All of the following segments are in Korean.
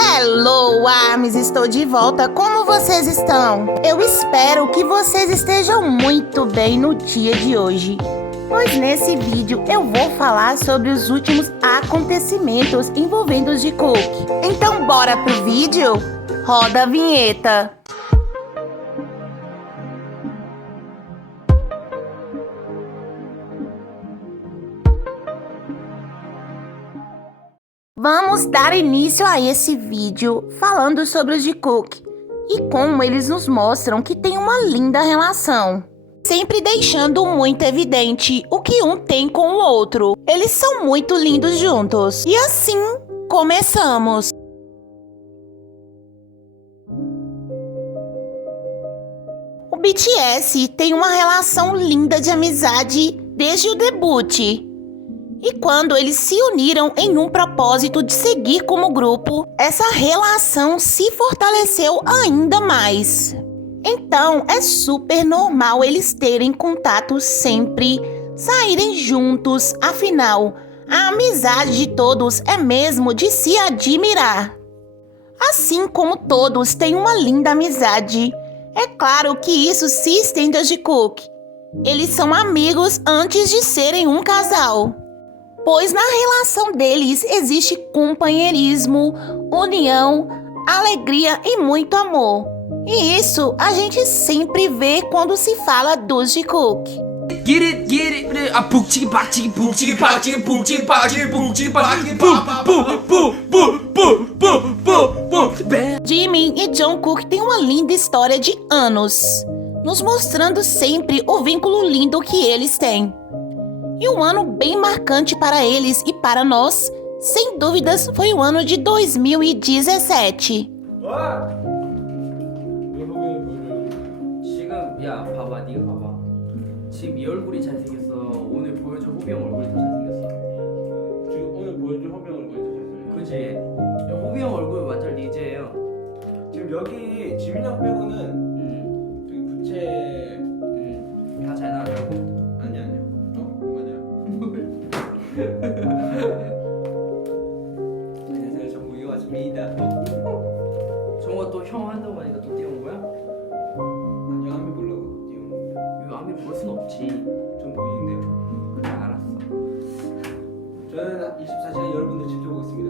Hello, Arms! Estou de volta. Como vocês estão? Eu espero que vocês estejam muito bem no dia de hoje, pois nesse vídeo eu vou falar sobre os últimos acontecimentos envolvendo os Jikook. Então bora pro vídeo? Roda a vinheta! Vamos dar início a esse vídeo falando sobre os Jikook e como eles nos mostram que tem uma linda relação, sempre deixando muito evidente o que um tem com o outro. Eles são muito lindos juntos. E assim, começamos. O BTS tem uma relação linda de amizade desde o debut. E quando eles se uniram em um propósito de seguir como grupo, essa relação se fortaleceu ainda mais. Então, é super normal eles terem contato sempre, saírem juntos, afinal, a amizade de todos é mesmo de se admirar. Assim como todos têm uma linda amizade, é claro que isso se estende aos Jikook. Eles são amigos antes de serem um casal, pois na relação deles existe companheirismo, união, alegria e muito amor. E isso a gente sempre vê quando se fala dos Jikook. Get it, a 북치기 박치기 북치기 박치기 북치기 박치기 북치기 박치기 Jimin e Jungkook têm uma linda história de anos, nos mostrando sempre o vínculo lindo que eles têm. E um ano bem marcante para eles e para nós, sem dúvidas, foi o ano de 2017. 지금 야 봐봐 네가 봐봐 지금 이 얼굴이 잘생겼어 오늘 보여줄 호비 형 얼굴이 더 잘생겼어 지금 오늘 보여줄 허병 얼굴이 더 잘생겼어. 그치? 야, 호비 형 얼굴 완전 리제예요 지금 여기 지민 형 빼고는 여기 부채 다 잘 나왔다고? 아니야. 맞아요. 안녕하세요. 정국이 왔습니다. 정우가 또 형 한다고 하니까 또 뛰어온 거야? 안녕 한번 보려고 뛰어온 겁니다. 이거 아미 볼 순 없지 정국이인데요. 그래 알았어 저는 24시간 여러분들 지켜보고 있습니다.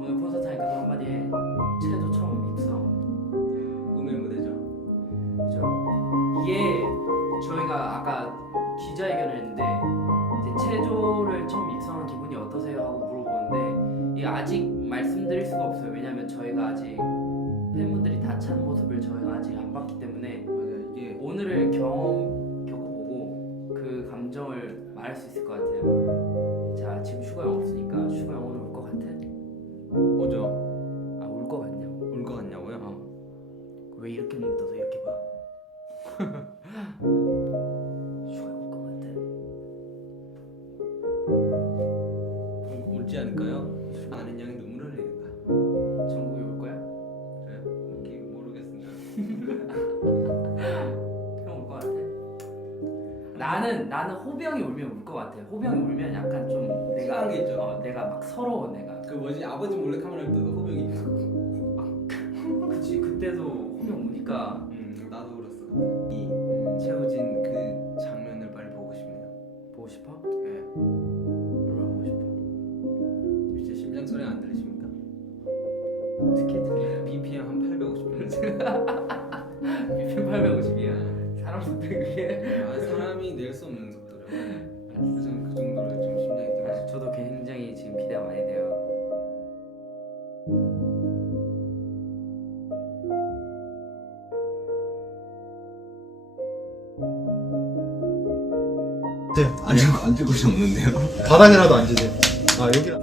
오늘 콘서트 하니까 너 한마디 해 채도 처음 입성 꿈의 무대죠. 그죠? 이게 저희가 아까 기자회견을 했는데 이제 체조를 처음 입성한 기분이 어떠세요? 하고 물어보는데 이게 아직 말씀드릴 수가 없어요. 왜냐면 저희가 아직 팬분들이 다 찬 모습을 저희가 아직 안 봤기 때문에 맞아요. 이게 오늘을 겪어보고 그 감정을 말할 수 있을 것 같아요. 자 지금 슈가 형 없으니까 슈가 형 오늘 올 것 같아? 오죠. 아 올 것 같냐고? 올 것 같냐고요? 왜 이렇게 눈 떠서 이렇게 봐? 슈가 형 올 것 같아? 울지 않을까요? 아는 양이 눈물을 흘리겠다. 정국이 올 거야? 그래요? 모르겠습니다. 형 올 것 같아? 나는 호비 형이 울면 울 것 같아. 호비 형이 울면 약간 좀 내가 시원한 게 있죠. 내가 막 서러워 내가. 그 뭐지 아버지 몰래카메라 할 때도 허병이. 그치 그때도 호비 형 우니까 나도 울었어. 이 채워진 그 장면을 빨리 보고 싶네요. 보고 싶어? 예. 얼마나 보고 싶어? 이제 심장 소리 안 들리십니까? 어떻게 들려? BPM 한 850. BPM 850이야. 사람들 그게. 아 사람이 낼 수 없는 속도죠. 알았어. 저는 그 정도로 지금 심장이 뛰고 있어요. 저도 굉장히 지금 기대가 많이 돼요. 네, 앉을 곳이 없는데요. 바닥에라도 앉으세요. 아, 여기라.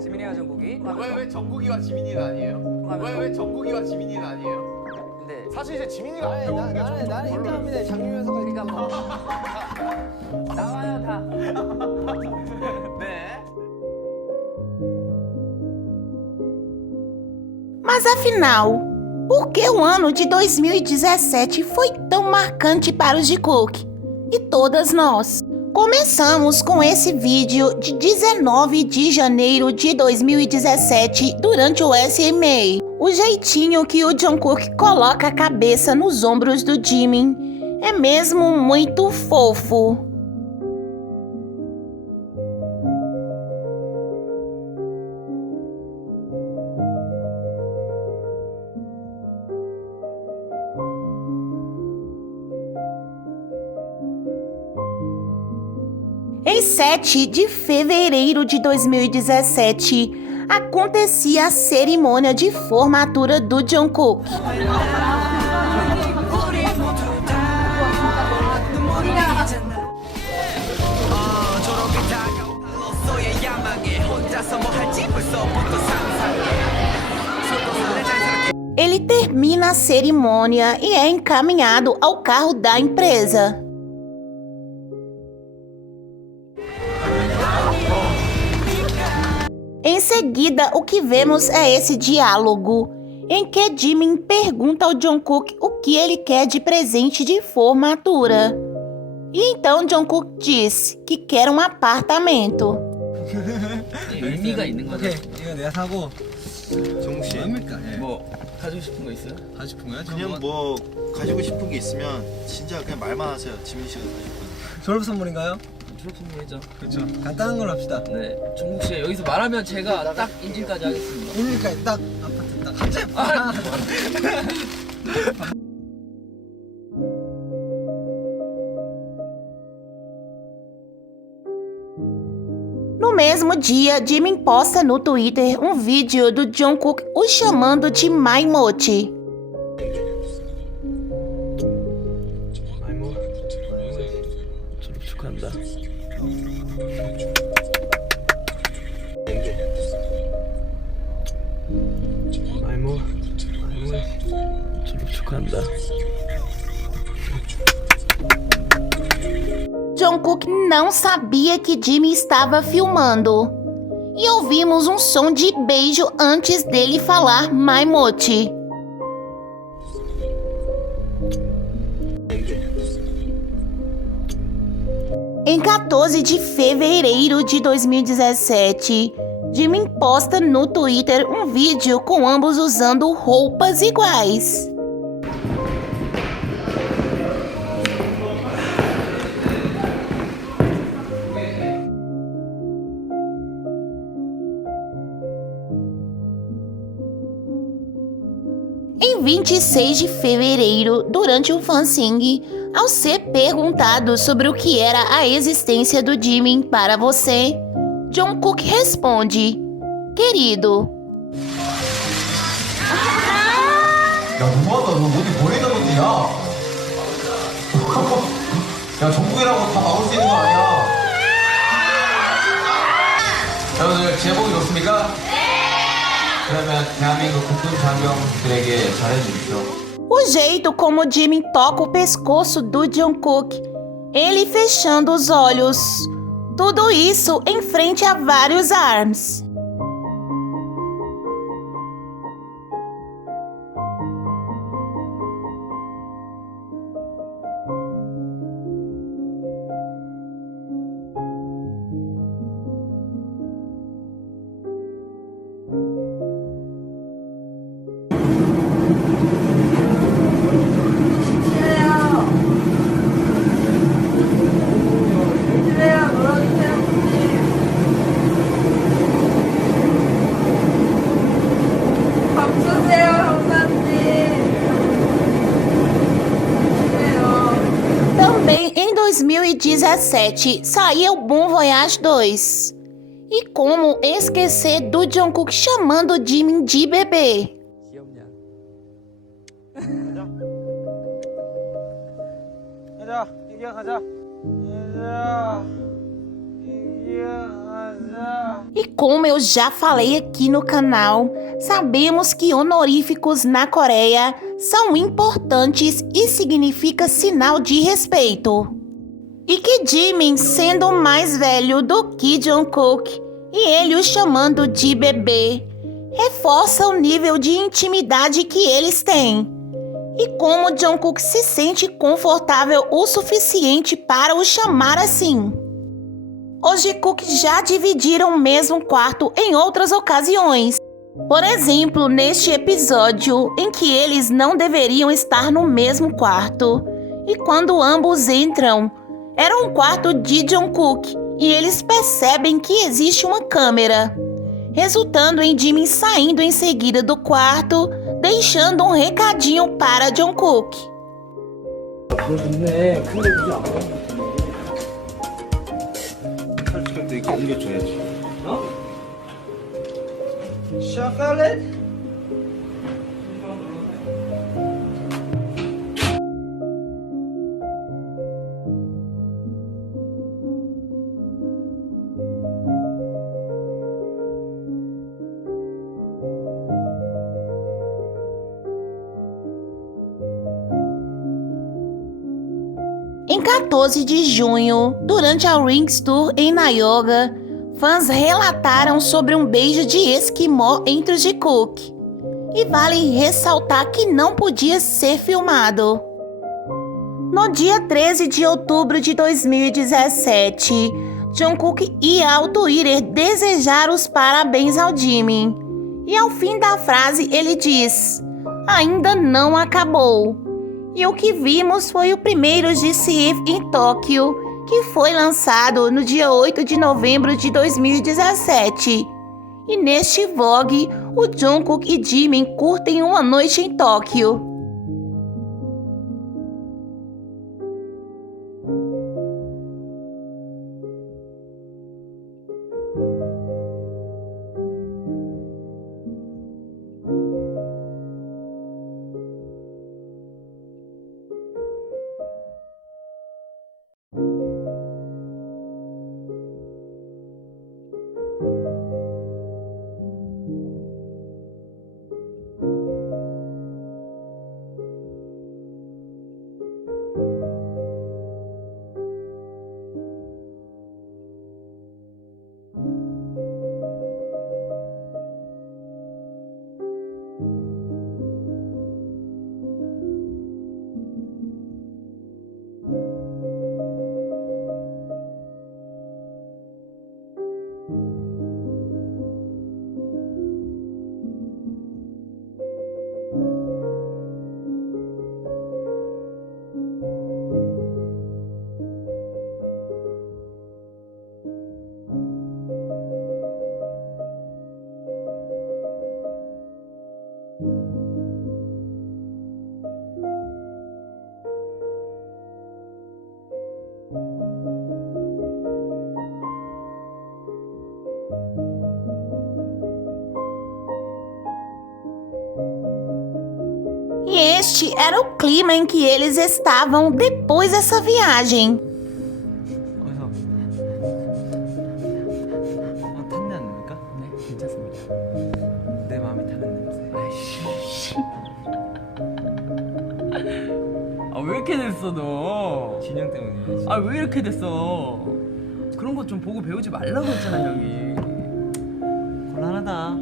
지민이가 정국이. 왜 정국이와 지민이는 아니에요? 왜 정국이와 지민이는 아니에요? 근데 사실 이제 지민이가 정국이가 나는 인정합니다. 장유연서가 우리가 뭐 나와요 다. 네. Mas afinal, por que o ano de 2017 foi tão marcante para os Jikook? e todas nós. Começamos com esse vídeo de 19 de janeiro de 2017 durante o SMA. O jeitinho que o Jungkook coloca a cabeça nos ombros do Jimin é mesmo muito fofo. Em 7 de fevereiro de 2017, acontecia a cerimônia de formatura do Jungkook. Ele termina a cerimônia e é encaminhado ao carro da empresa. Em seguida, o que vemos é esse diálogo, em que Jimin pergunta ao Jungkook o que ele quer de presente de formatura. E então Jungkook diz que quer um apartamento. 의미가 있는 거죠. 오케이 이거 내가 사고 정국 씨 뭡니까? 뭐 가지고 싶은 거 있어요? 가고 싶은 거야? 그냥 뭐 가지고 싶은 게 있으면 진짜 그냥 말만 하세요. 지민 씨가 가지고. 졸업 선물인가요? 졸업 선물이죠. 그렇죠. 간단한 걸로 합시다. 네, 종국 씨 여기서 말하면 제가 딱 인증까지 하겠습니다. 그러니까 딱 아파트 딱 한 채. No mesmo dia, Jimin posta no Twitter um vídeo do Jungkook o chamando de Maimochi. 졸업 축하한다. 졸업 축하한다. Jungkook não sabia que Jimin estava filmando. E ouvimos um som de beijo antes dele falar Maimochi. Em 14 de fevereiro de 2017, Jimin posta no Twitter um vídeo com ambos usando roupas iguais. Em 26 de fevereiro, durante um fansing, ao ser perguntado sobre o que era a existência do Jimin para você, Jungkook responde: querido. 야 너무하다. 너 어디 보이는 건데야? 야 정국이라고 다 나올 수 있는 거 아니야? 여러분들 제목이 좋습니까? 그러면 대한민국 국군 장병들에게 잘해주십시오. O jeito como Jimin toca o pescoço do Jungkook, ele fechando os olhos. Tudo isso em frente a vários ARMYs. Também em 2017 saiu Bon Voyage 2. E como esquecer do Jungkook chamando Jimin de bebê? 가자 이기야 가자 E como eu já falei aqui no canal, sabemos que honoríficos na Coreia são importantes e significa sinal de respeito. E que Jimin, sendo mais velho do que Jungkook, e ele o chamando de bebê, reforça o nível de intimidade que eles têm. e como Jungkook se sente confortável o suficiente para o chamar assim. Os Jikook já dividiram o mesmo quarto em outras ocasiões. Por exemplo, neste episódio em que eles não deveriam estar no mesmo quarto. E quando ambos entram, era um quarto de Jungkook e eles percebem que existe uma câmera, resultando em Jimin saindo em seguida do quarto, deixando um recadinho para Jungkook. 설치할때 이렇게 옮겨줘야지. Em 14 de junho, durante a Rings Tour em Nayoga, fãs relataram sobre um beijo de esquimó entre os Jikook. E vale ressaltar que não podia ser filmado. No dia 13 de outubro de 2017, Jungkook ia ao Twitter desejar os parabéns ao Jimin. E ao fim da frase ele diz: "Ainda não acabou." E o que vimos foi o primeiro GCF em Tóquio, que foi lançado no dia 8 de novembro de 2017. E neste vlog, o Jungkook e Jimin curtem uma noite em Tóquio. E este era o clima em que eles estavam depois dessa viagem. 어디서 탔냐 겁니까? 네, 괜찮습니다. 내 마음이 타는 냄새. 아이씨. 아, 왜 이렇게 됐어 너? 진영 때문이야. 아, 왜 이렇게 됐어? 그런 거 좀 보고 배우지 말라고 했잖아, 형이. 곤란하다.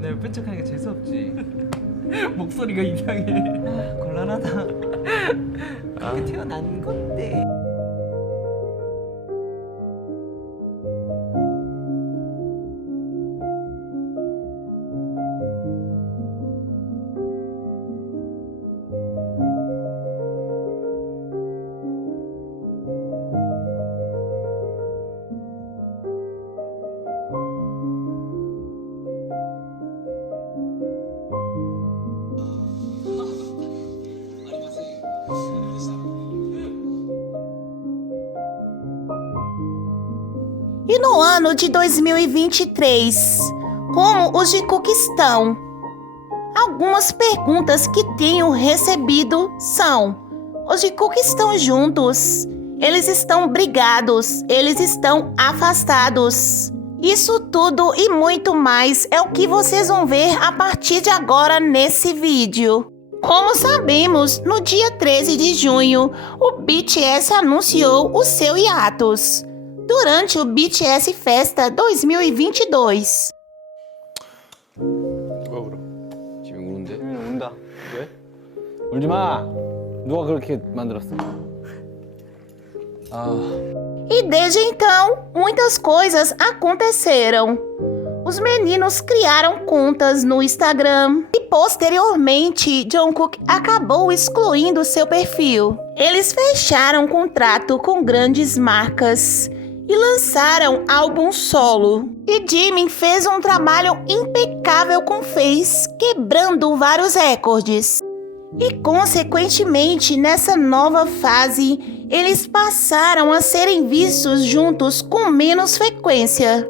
내 옆에 척하니까 재수없지. 목소리가 이상해. 아, 곤란하다. 그렇게 태어난 건데. E no ano de 2023, como os Jikook estão? Algumas perguntas que tenho recebido são: os Jikook estão juntos? Eles estão brigados? Eles estão afastados? Isso tudo e muito mais é o que vocês vão ver a partir de agora nesse vídeo. Como sabemos, no dia 13 de junho, o BTS anunciou o seu hiatus durante o BTS Festa 2022. 누가 울어? 지금 우는데? 운다. 왜? 울지 마. 누가 그렇게 만들었어? E desde então, muitas coisas aconteceram. Os meninos criaram contas no Instagram e posteriormente Jungkook acabou excluindo seu perfil. Eles fecharam contrato com grandes marcas e lançaram álbum solo. E Jimin fez um trabalho impecável com Face, quebrando vários recordes. E consequentemente, nessa nova fase, eles passaram a serem vistos juntos com menos frequência.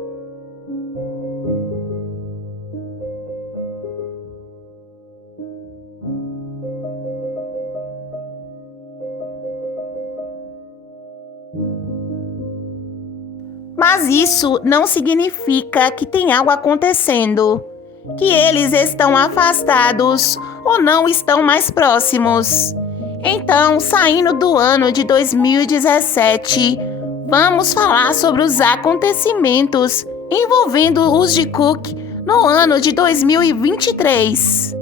Mas isso não significa que tem algo acontecendo, que eles estão afastados ou não estão mais próximos. Então, saindo do ano de 2017, vamos falar sobre os acontecimentos envolvendo os Jikook no ano de 2023.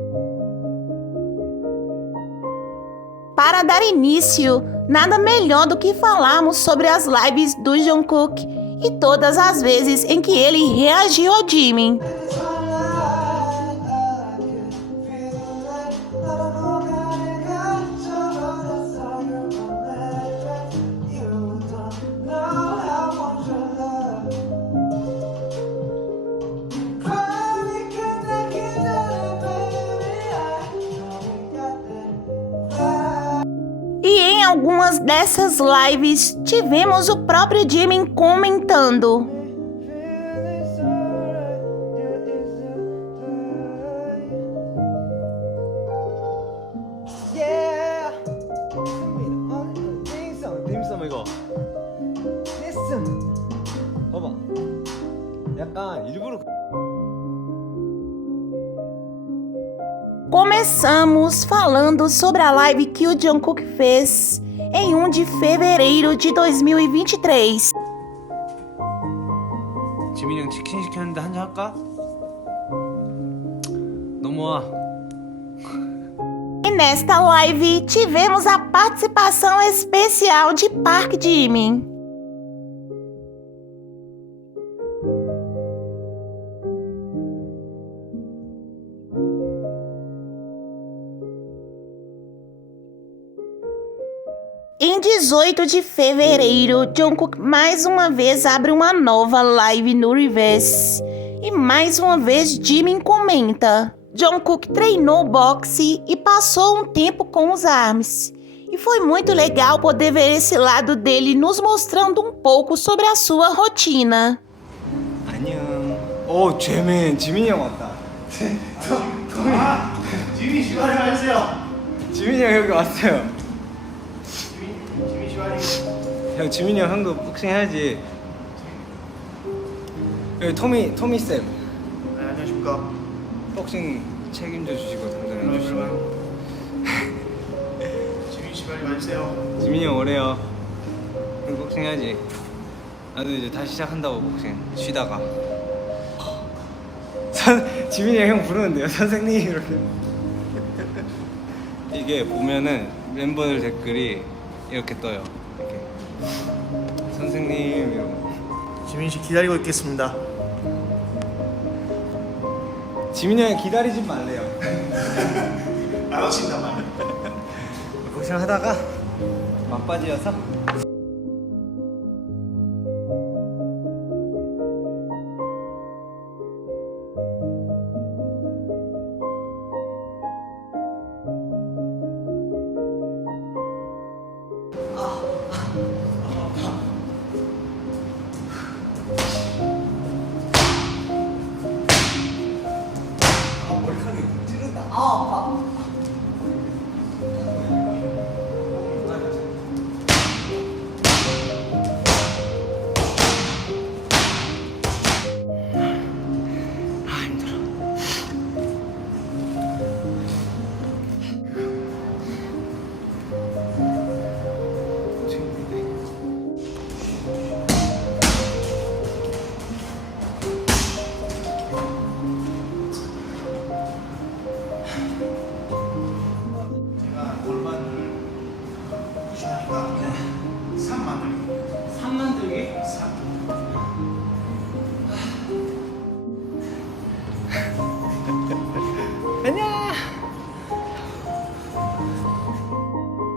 Para dar início, nada melhor do que falarmos sobre as lives do Jungkook e todas as vezes em que ele reagiu ao Jimin. E em algumas dessas lives, tivemos o próprio Jimin comentando. 딤섬 이거. 봐봐. 약간 일부러. Começamos falando sobre a live que o Jungkook fez em 1 de fevereiro de 2023. 지민이 형 치킨 시켰는데 한잔 할까? 넘어와. E nesta live tivemos a participação especial de Park Jimin. Em 18 de fevereiro, Jungkook mais uma vez abre uma nova live no Reverse. E mais uma vez Jimin comenta. Jungkook treinou boxe e passou um tempo com os ARMYs. E foi muito legal poder ver esse lado dele nos mostrando um pouco sobre a sua rotina. 안녕. 오, 지민이 형 왔다. 지민이 시간을 가주세요. 지민이 형 여기 왔어요. 형 지민이 형도 복싱 해야지. 여기 토미 쌤. 네, 안녕하십니까. 복싱 책임져 주시고 담당해 주시고. 지민 씨 빨리 가주세요. 지민이 형 오래요. 형 복싱 해야지. 나도 이제 다시 시작한다고 복싱 쉬다가. 지민이 형 부르는데요, 선생님 이렇게. 이게 보면은 멤버들 댓글이 이렇게 떠요. 이렇게. 선생님 이러고. 지민 씨 기다리고 있겠습니다. 지민이 형이 기다리지 말래요. 안 오신단 말이야. 복싱을 하다가 막바지여서.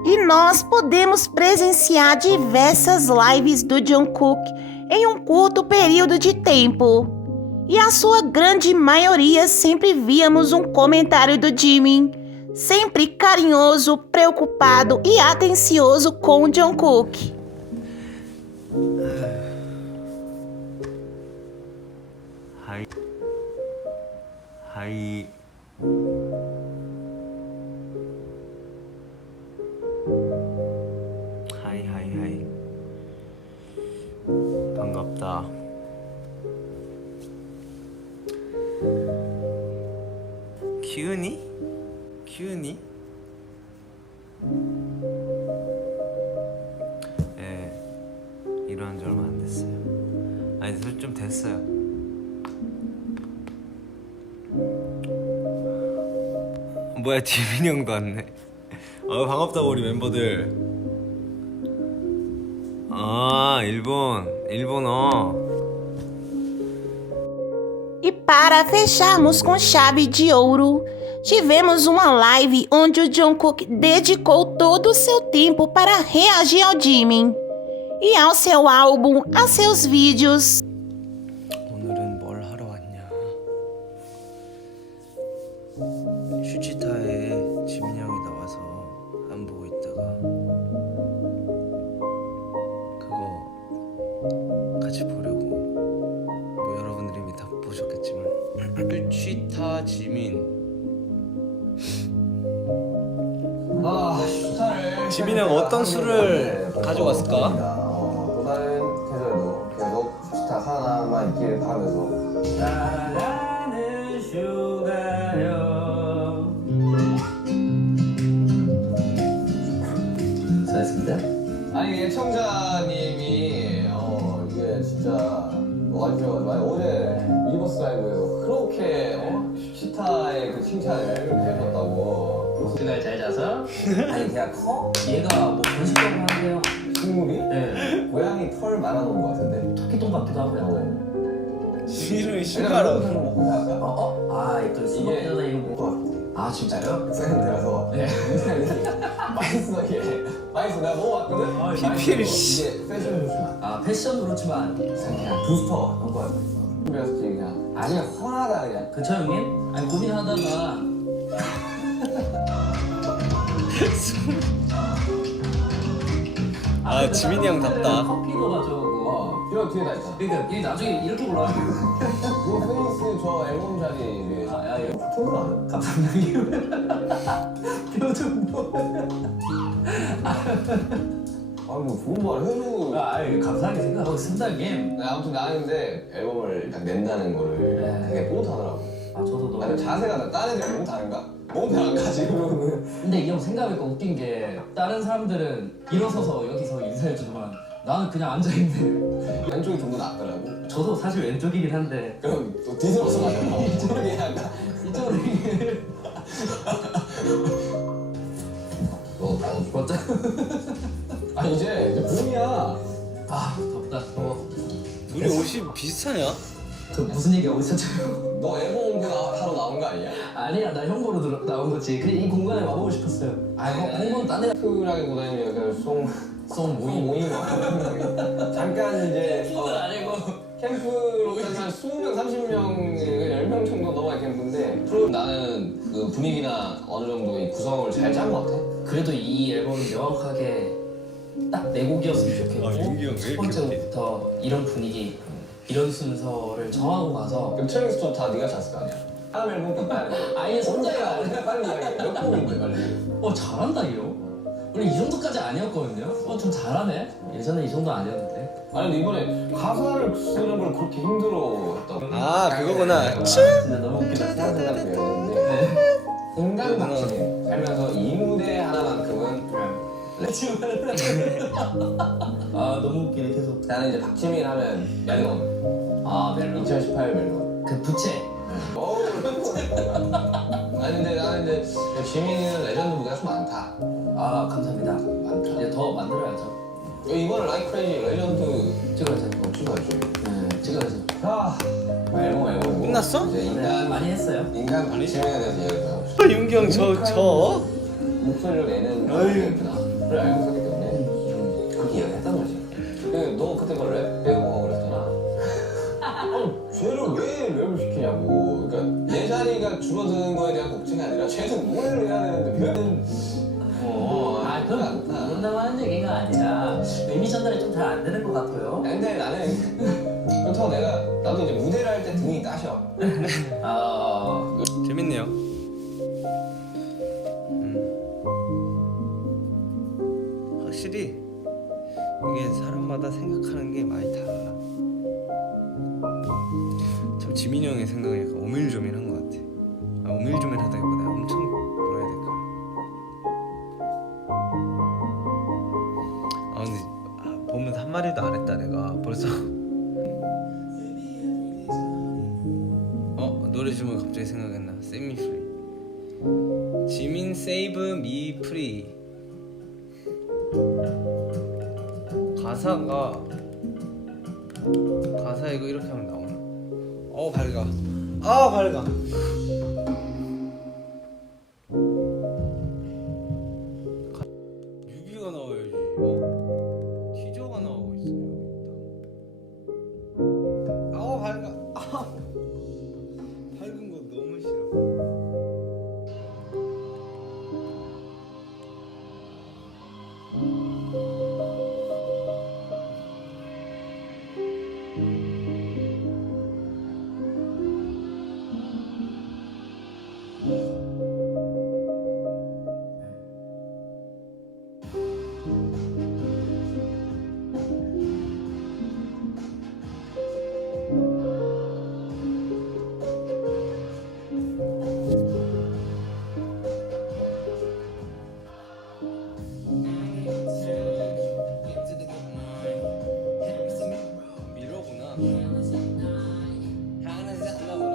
E nós podemos presenciar diversas lives do Jungkook em um curto período de tempo. E a sua grande maioria sempre víamos um comentário do Jimin, sempre carinhoso, preocupado e atencioso com o Jungkook. 하이. 하이. 반갑다. 기훈이? 예, 일어난 지 얼마 안 됐어요. 아니, 좀 됐어요. 뭐야, 지민이 형도 왔네. 반갑다고 우리 멤버들. 일본어. E para fecharmos com chave de ouro, tivemos uma live onde o Jungkook dedicou todo o seu tempo para reagir ao Jimin e ao seu álbum, a seus vídeos. 오늘은 뭘 하러 왔냐? 슈치타에 지민이 형이 나와서 안 보고 있다가 그거 같이 보려고. 뭐 여러분들이 이미 다 보셨겠지만 슈치타 지민. 지민이 형 어떤 술을 가져왔을까? 또 다른 계절도 계속 슈타 하나만 있기를 바라면서 사랑하는 슈가요. 잘했습니다. 아니 애청자님이 이게 진짜 와주셔가지고 어제 미버스 라이브에서 그렇게 슈타의 그 칭찬을 이렇게 해줬다고. 그날 잘 자서? 아니 그냥 커? 얘가 뭐 번식적으로 하는데요. 식물이? 네. 고양이 털 말아놓은 것 같은데. 토끼똥 같기도 하고 약간. 지민이 슈가로 먹고 살까? 아, 또 수박이잖아 이거 뭐. 아 진짜요? 팬들라서 네. 맛있어. 내가 먹어봤거든? PPL 이게 패션 조심하. 아 패션으로지만 그냥 부스터 한거 같아. 그래서 그냥 아니 훤하다 그냥. 그쵸 형님? 아니 고민하다가 지민이 형답다. 커피 넣어가지고 이런 뒤에 다 있잖아. 그러니까 얘 나중에 이렇게 올라와요. 그 페이스 저 앨범 자리에 야 이거 톤을 안 해. 감사합니다. 표정 뭐. 아니 뭐 좋은 말 해주고. 아이 감사하게 생각하고 있습니다 형님. 네, 아무튼 나는 근데 앨범을 딱 낸다는 거를 네. 되게 뿌듯하더라고. 아 저도 나는 너무. 자세가 다른 애들 너무 다른가? 너무 안 가지 그러면. 근데 이 형 생각해보니까 웃긴 게 다른 사람들은 일어서서 여기서 인사해주지만 나는 그냥 앉아있네. 왼쪽이 좀 더 낫더라고. 저도 사실 왼쪽이긴 한데 그럼 또 뒤집어서 가지고 이쪽이 약간. 이쪽으로 너 맞자. 아 이제 봄이야. 아 덥다. 우리 옷이 비슷하냐? 그 무슨 얘기 어디서 쳐요? 너 앨범 하러 나온 거 아니야? 아니야 나 형 보러 나온 거지. 그냥 이 공간에 와보고 싶었어요. 아 홍보는 딴 애. 크라기보다는 약간 송 모임 잠깐 이제 홍보는 아니고. 캠프로 한 20명, 30명, 10명 정도 넘어갈 캠프인데 나는 그 분위기나 어느 정도 이 구성을 잘 짠 것 같아. 그래도 이 앨범이 명확하게 딱 네 곡이었으면 좋겠고 아, 윤기 형왜 첫 이렇게 번째부터 이런 분위기, 이런 순서를 정하고 가서 그럼 트랙스도 다 네가 짰을 거 아니야? 다음 앨범 때 빨리. 아예 손자가 빨리 이야기해. 몇 곡인데 빨리. 잘한다 이 형. 원래 이 정도까지 아니었거든요. 좀 잘하네. 예전에 이 정도 아니었는데. 아니 근데 이번에 가사를 쓰는 걸 그렇게 힘들어했다고. 그거구나. 진짜 너무 웃기다. 생각했는데 인간 박진이 살면서 이 무대 하나만큼은 아 너무 웃기네 계속. 나는 이제 박지민 하면 멜론. 아 멜론. 2018 멜론. 그 부채. 아니 근데 나는 이제 지민이는 레전드 무대가 좀 많다. 아 감사합니다. 많다. 이제 더 만들어야죠. 이번에 라이크레이지 레전드 찍어서 출발했죠. 네, 찍어서. 말고. 끝났어? 이제 인간 많이 했어요. 인간 지능에 대해서 이야기하고 윤기 형 저 목소리를 내는 거구나. 그걸 알고 있었기 때문에 그렇게 이야기했단 거지. 근데 너 그때 그 랩 배우고 그랬잖아. 쟤를 왜 랩을 시키냐고. 그러니까 내 자리가 줄어드는 거에 대한 걱정이 아니라 쟤는 노래를 해야 되는데 왜는 그건 안 그런다고 하는 얘기가 아니라 의미 전달이 좀 잘 안 되는 것 같아요. 근데 나는 그렇다고 나도 이제 무대를 할 때 등이 따셔. 재밌네요. 확실히 이게 사람마다 생각하는 게 많이 달라. 참 지민이 형의 생각은 약간 오밀조밀한 것 같아. 오밀조밀하다기보다 엄청 뭐라 해야 될까. 근데 보면 한마디도 안 했다 내가 벌써. 노래 주면 갑자기 생각났나. Set me free. 지민 save me free. 가사 이거 이렇게 하면 나오나? 밝아. 뮤비가 나와야지. 티저가 나오고 있어 여기 있다. 밝아. 밝은 거 너무 싫어. 미러구나. 하나 잘라보라.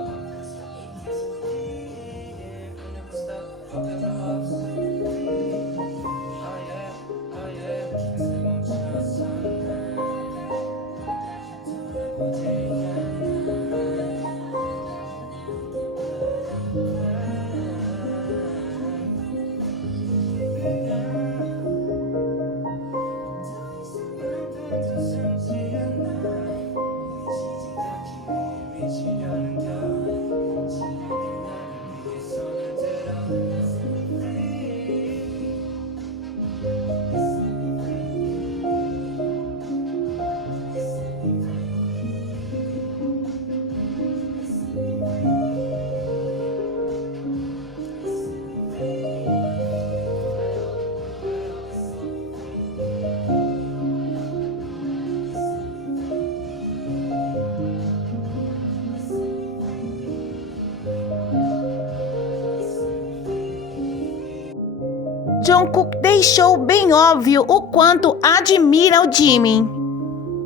Jungkook deixou bem óbvio o quanto admira o Jimin.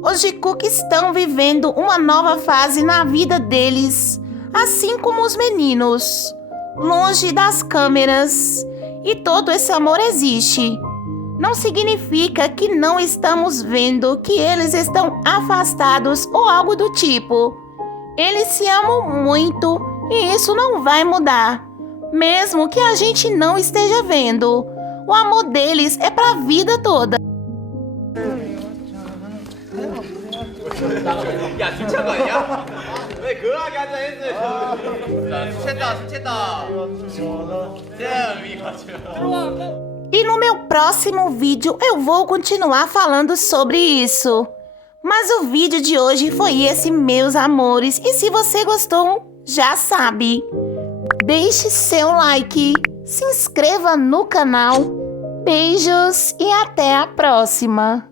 Os Jikook estão vivendo uma nova fase na vida deles, assim como os meninos, longe das câmeras. E todo esse amor existe. Não significa que não estamos vendo que eles estão afastados ou algo do tipo. Eles se amam muito e isso não vai mudar, mesmo que a gente não esteja vendo. O amor deles é pra vida toda. 야, 술 취한 거 아니야? 왜 그하게 앉아있어? 술 취했다. E no meu próximo vídeo eu vou continuar falando sobre isso. Mas o vídeo de hoje foi esse, meus amores. E se você gostou, já sabe. Deixe seu like, se inscreva no canal. Beijos e até a próxima.